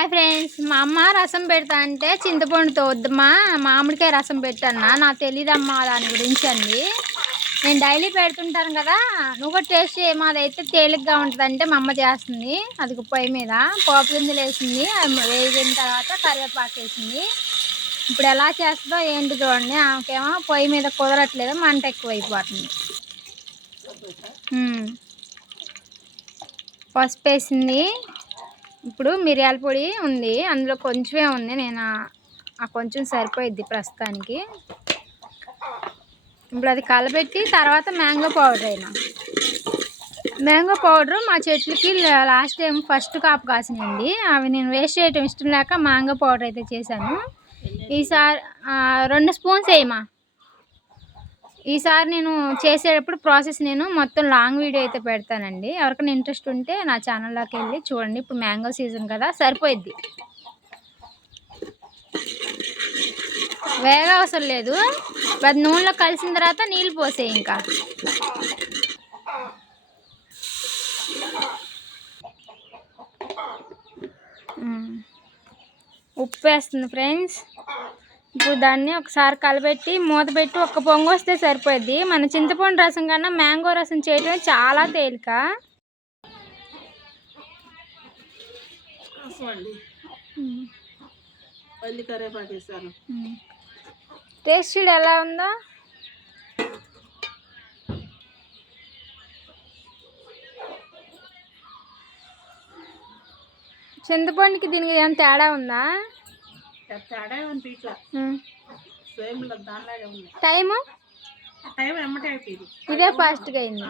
Hi friends, మా అమ్మ రసం పెడతా అంటే చింతపండుతో వద్దమ్మా మామిడికాయ రసం పెట్టన్నా, నాకు తెలీదమ్మా దాని గురించి అండి. నేను డైలీ పెడుతుంటాను కదా, నువ్వు కూడా టేస్ట్ చేయమా, అదైతే తేలిగ్గా ఉంటుంది అంటే మా అమ్మ చేస్తుంది. అది పొయ్యి మీద పోపు గింజలు వేసింది, వేగిన తర్వాత కరివేపాకు వేసింది. ఇప్పుడు ఎలా చేస్తుందో ఏంటి చూడండి. ఆమెకేమో పొయ్యి మీద కుదరట్లేదు, మంట ఎక్కువ అయిపోతుంది. పసుపు వేసింది. ఇప్పుడు మిరియాల పొడి ఉంది, అందులో కొంచెమే ఉంది, నేను ఆ కొంచెం సరిపోయిద్ది ప్రస్తుతానికి. ఇప్పుడు అది కలబెట్టి తర్వాత మ్యాంగో పౌడర్ మ్యాంగో పౌడరు మా చెట్లకి లాస్ట్ టైం ఫస్ట్ కాపు కాసినాయండి, అవి నేను వేస్ట్ చేయటం ఇష్టం లేక మ్యాంగో పౌడర్ అయితే చేశాను. ఈసారి 2 స్పూన్స్ వేయమా. ఈసారి నేను చేసేటప్పుడు ప్రాసెస్ నేను మొత్తం లాంగ్ వీడియో అయితే పెడతానండి. ఎవరికైనా ఇంట్రెస్ట్ ఉంటే నా ఛానల్లోకి వెళ్ళి చూడండి. ఇప్పుడు మ్యాంగో సీజన్ కదా, సరిపోయిద్ది. వేగ అవసరం లేదు, అది నూనెలో కలిసిన తర్వాత నీళ్ళు పోసేయి. ఇంకా ఉప్పు వేస్తుంది ఫ్రెండ్స్. ఇప్పుడు దాన్ని ఒకసారి కలబెట్టి మూత పెట్టి ఒక్క పొంగు వస్తే సరిపోద్ది. మన చింతపండు రసం కన్నా మ్యాంగో రసం చేయటం చాలా తేలిక. టేస్ట్ ఎలా ఉందో. చింతపండుకి దీనికి ఏమైనా తేడా ఉందా? టైము ఇదే ఫాస్ట్గా అయింది.